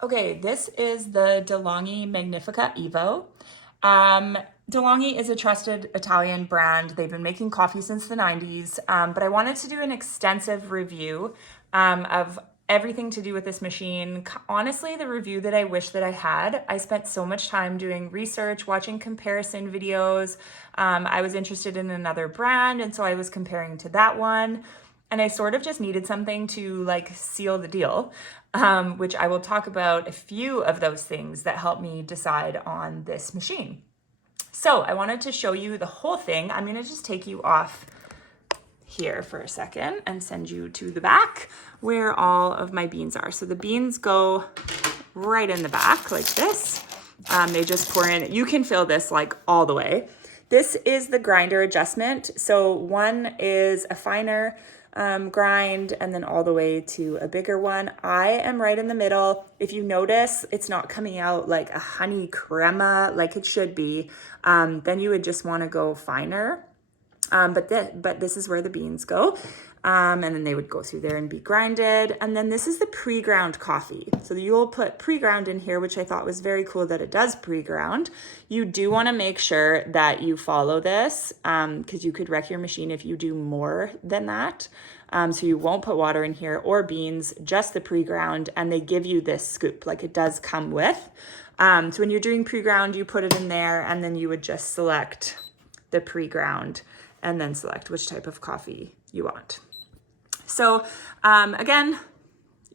Okay, this is the Delonghi Magnifica Evo. Delonghi is a trusted Italian brand. They've been making coffee since the 90s, but I wanted to do an extensive review of everything to do with this machine. Honestly, the review that I wish that I had. I spent so much time doing research, watching comparison videos. I was interested in another brand, and so I was comparing to that one. And I sort of just needed something to like seal the deal, which I will talk about a few of those things that helped me decide on this machine. So I wanted to show you the whole thing. I'm gonna just take you off here for a second and send you to the back where all of my beans are. So the beans go right in the back like this. They just pour in. You can fill this like all the way. This is the grinder adjustment. So one is a finer grind and then all the way to a bigger one. I am right in the middle. If you notice, it's not coming out like a honey crema like it should be. Then you would just want to go finer. But this is where the beans go. And then they would go through there and be grinded. And then this is the pre-ground coffee. So you'll put pre-ground in here, which I thought was very cool that it does pre-ground. You do want to make sure that you follow this because you could wreck your machine if you do more than that. So you won't put water in here or beans, just the pre-ground, and they give you this scoop like it does come with. So when you're doing pre-ground, you put it in there and then you would just select the pre-ground and then select which type of coffee you want. So again,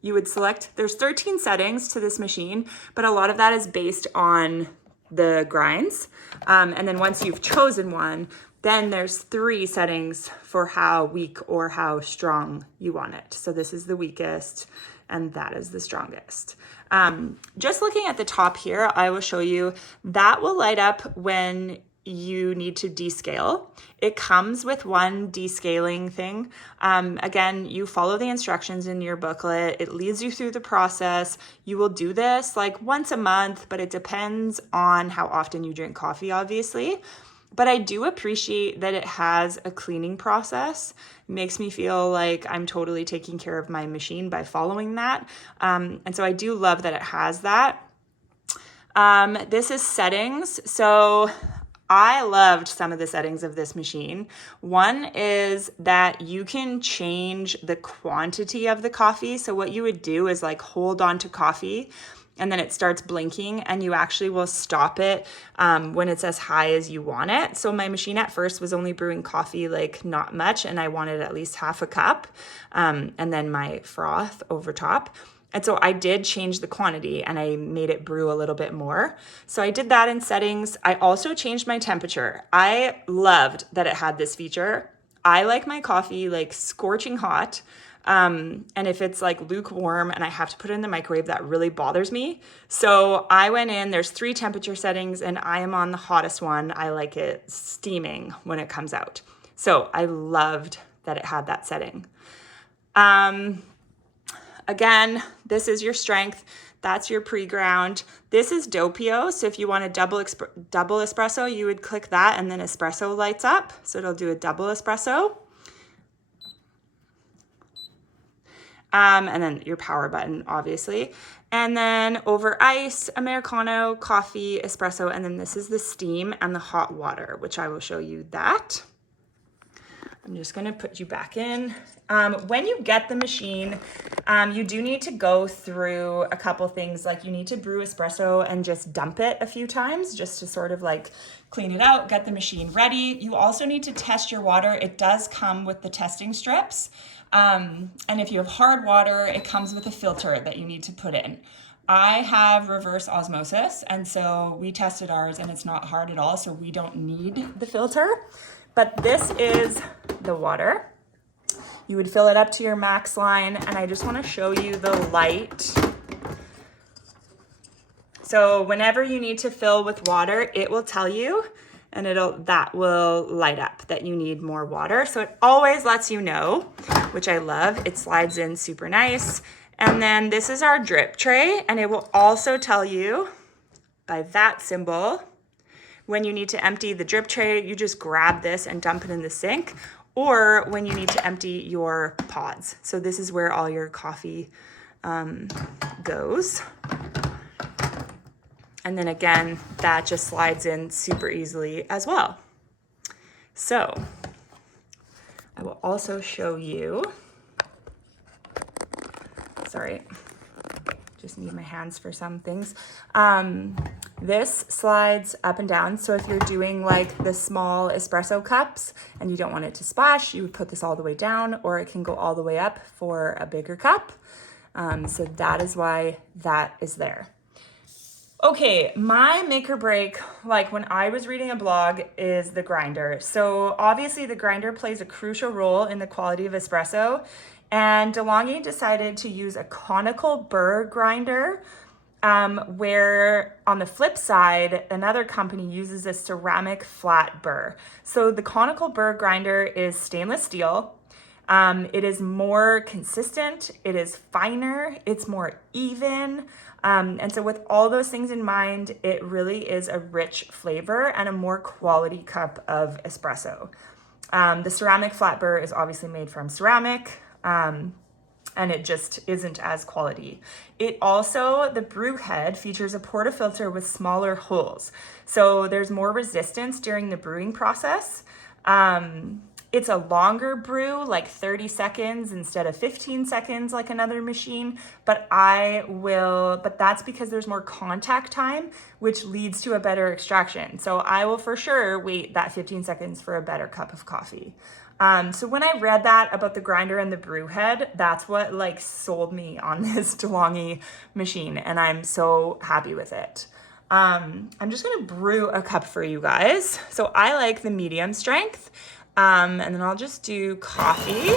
you would select, there's 13 settings to this machine, but a lot of that is based on the grinds. And then once you've chosen one, then there's 3 settings for how weak or how strong you want it. So this is the weakest and that is the strongest. Just looking at the top here, I will show you that will light up when you need to descale. It comes with one descaling thing. Again, you follow the instructions in your booklet. It leads you through the process. You will do this like once a month, but it depends on how often you drink coffee, obviously. But I do appreciate that it has a cleaning process. It makes me feel like I'm totally taking care of my machine by following that. And so I do love that it has that. This is settings. So I loved some of the settings of this machine. One is that you can change the quantity of the coffee. So what you would do is like hold on to coffee and then it starts blinking and you actually will stop it when it's as high as you want it. So my machine at first was only brewing coffee like not much and I wanted at least half a cup and then my froth over top. And so I did change the quantity and I made it brew a little bit more. So I did that in settings. I also changed my temperature. I loved that it had this feature. I like my coffee like scorching hot. And if it's like lukewarm and I have to put it in the microwave, that really bothers me. So I went in, there's 3 temperature settings and I am on the hottest one. I like it steaming when it comes out. So I loved that it had that setting. Again, this is your strength. That's your pre-ground. This is doppio. So if you want a double espresso, you would click that and then espresso lights up. So it'll do a double espresso. And then your power button, obviously. And then over ice, Americano, coffee, espresso, and then this is the steam and the hot water, which I will show you that. I'm just gonna put you back in. When you get the machine, you do need to go through a couple things, like you need to brew espresso and just dump it a few times just to sort of like clean it out, get the machine ready. You also need to test your water. It does come with the testing strips. And if you have hard water, it comes with a filter that you need to put in. I have reverse osmosis, and so we tested ours and it's not hard at all, so we don't need the filter. But this is the water. You would fill it up to your max line, and I just want to show you the light. So whenever you need to fill with water, it will tell you, and that will light up that you need more water. So it always lets you know, which I love. It slides in super nice. And then this is our drip tray, and it will also tell you by that symbol when you need to empty the drip tray, you just grab this and dump it in the sink, or when you need to empty your pods. So this is where all your coffee goes. And then again, that just slides in super easily as well. So I will also show you, sorry, just need my hands for some things. This slides up and down. So if you're doing like the small espresso cups and you don't want it to splash, you would put this all the way down, or it can go all the way up for a bigger cup. So that is why that is there. Okay, my make or break, like when I was reading a blog, is the grinder. So obviously the grinder plays a crucial role in the quality of espresso, and Delonghi decided to use a conical burr grinder, where on the flip side, another company uses a ceramic flat burr. So the conical burr grinder is stainless steel. It is more consistent, it is finer, it's more even. And so with all those things in mind, it really is a rich flavor and a more quality cup of espresso. The ceramic flat burr is obviously made from ceramic, and it just isn't as quality. It also, the brew head features a portafilter with smaller holes. So there's more resistance during the brewing process. It's a longer brew, like 30 seconds instead of 15 seconds like another machine, but that's because there's more contact time, which leads to a better extraction. So I will for sure wait that 15 seconds for a better cup of coffee. So when I read that about the grinder and the brew head, that's what like sold me on this Delonghi machine, and I'm so happy with it. I'm just gonna brew a cup for you guys. So I like the medium strength. And then I'll just do coffee.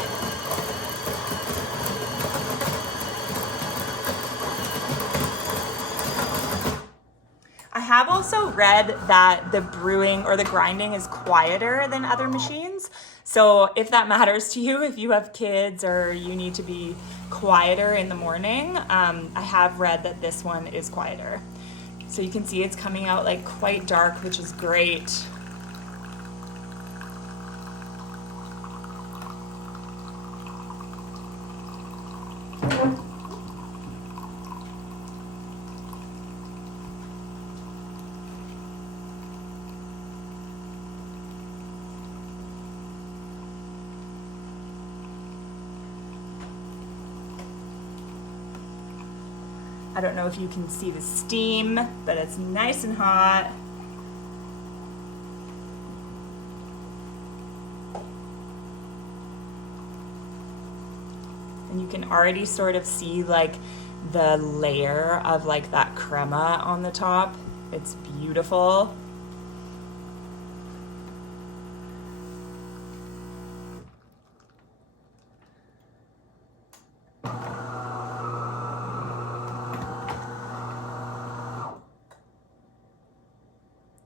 I have also read that the brewing or the grinding is quieter than other machines. So if that matters to you, if you have kids or you need to be quieter in the morning, I have read that this one is quieter. So you can see it's coming out like quite dark, which is great. I don't know if you can see the steam, but it's nice and hot. And you can already sort of see like the layer of like that crema on the top. It's beautiful.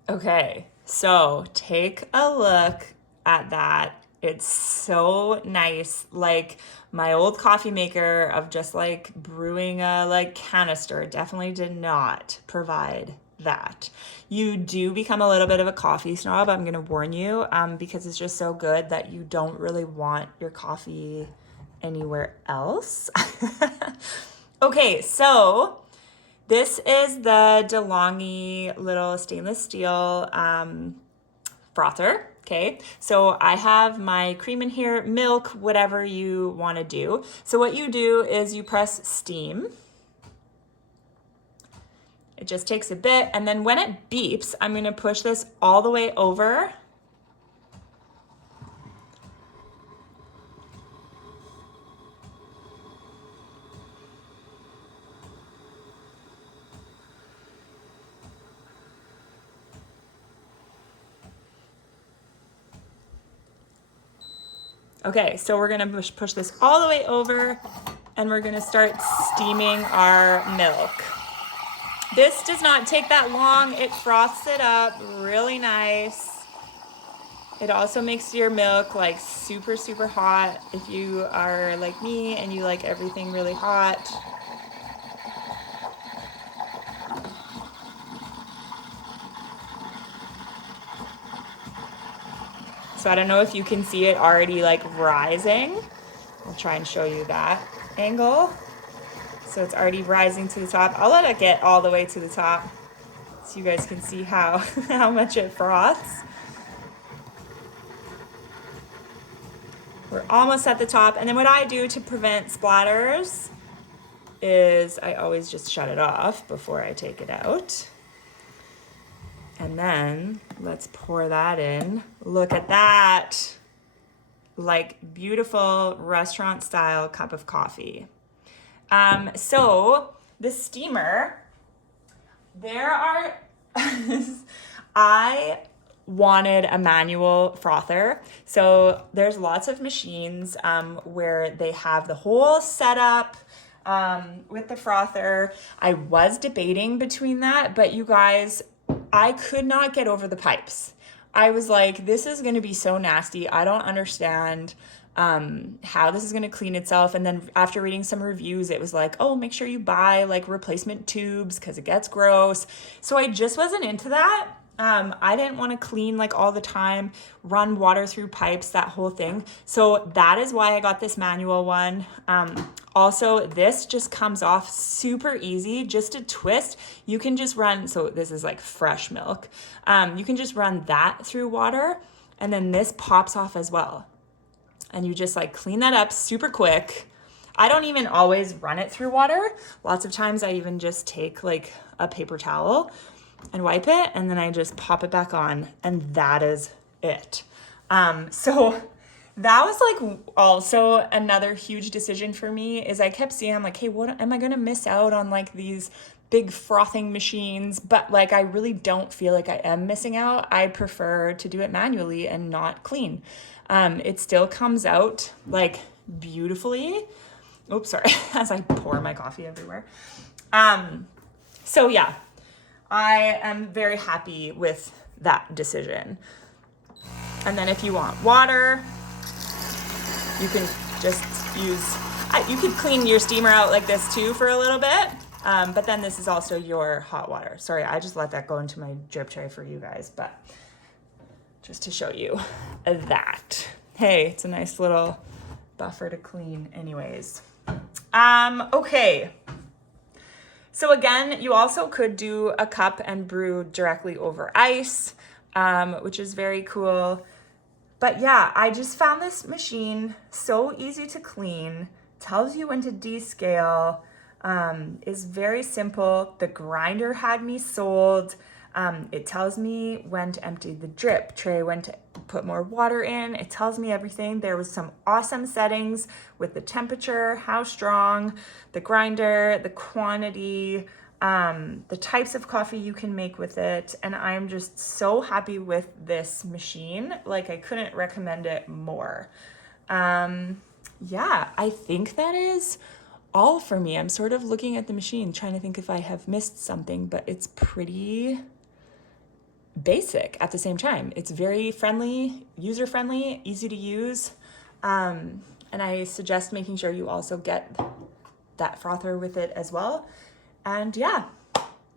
Okay, so take a look at that. It's so nice. Like my old coffee maker of just like brewing a like canister definitely did not provide that. You do become a little bit of a coffee snob, I'm gonna warn you, because it's just so good that you don't really want your coffee anywhere else. Okay, so this is the Delonghi little stainless steel frother. Okay, so I have my cream in here, milk, whatever you want to do. So what you do is you press steam. It just takes a bit, and then when it beeps, I'm going to push this all the way over. Okay, so we're gonna push this all the way over, and we're gonna start steaming our milk. This does not take that long. It froths it up really nice. It also makes your milk like super, super hot if you are like me and you like everything really hot. So I don't know if you can see it already like rising. I'll try and show you that angle. So it's already rising to the top. I'll let it get all the way to the top. so you guys can see how, how much it froths. We're almost at the top. And then what I do to prevent splatters is I always just shut it off before I take it out. And then let's pour that in. Look at that. Like beautiful restaurant style cup of coffee. So the steamer, I wanted a manual frother. So there's lots of machines where they have the whole setup with the frother. I was debating between that, but you guys, I could not get over the pipes. I was like, this is going to be so nasty. I don't understand how this is going to clean itself. And then after reading some reviews, it was like, oh, make sure you buy like replacement tubes because it gets gross. So I just wasn't into that. I didn't want to clean like all the time, run water through pipes, that whole thing. So that is why I got this manual one. Also, this just comes off super easy, just a twist. You can just run, so this is like fresh milk. You can just run that through water and then this pops off as well. And you just like clean that up super quick. I don't even always run it through water. Lots of times I even just take like a paper towel and wipe it, and then I just pop it back on, and that is it. So that was like also another huge decision for me is I kept seeing, I'm like, hey, what am I going to miss out on like these big frothing machines? But like, I really don't feel like I am missing out. I prefer to do it manually and not clean. It still comes out like beautifully. Oops, sorry, as I pour my coffee everywhere. So yeah, I am very happy with that decision. And then if you want water, you can just use, you could clean your steamer out like this too for a little bit. But then this is also your hot water. Sorry, I just let that go into my drip tray for you guys, but just to show you that. Hey, it's a nice little buffer to clean anyways. Okay. So again, you also could do a cup and brew directly over ice, which is very cool. But yeah, I just found this machine so easy to clean, tells you when to descale, is very simple. The grinder had me sold. It tells me when to empty the drip tray, when to put more water in. It tells me everything. There was some awesome settings with the temperature, how strong, the grinder, the quantity, the types of coffee you can make with it. And I'm just so happy with this machine. Like I couldn't recommend it more. Yeah, I think that is all for me. I'm sort of looking at the machine, trying to think if I have missed something, but it's pretty basic at the same time. It's very friendly, user-friendly, easy to use. And I suggest making sure you also get that frother with it as well. And yeah,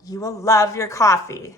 you will love your coffee.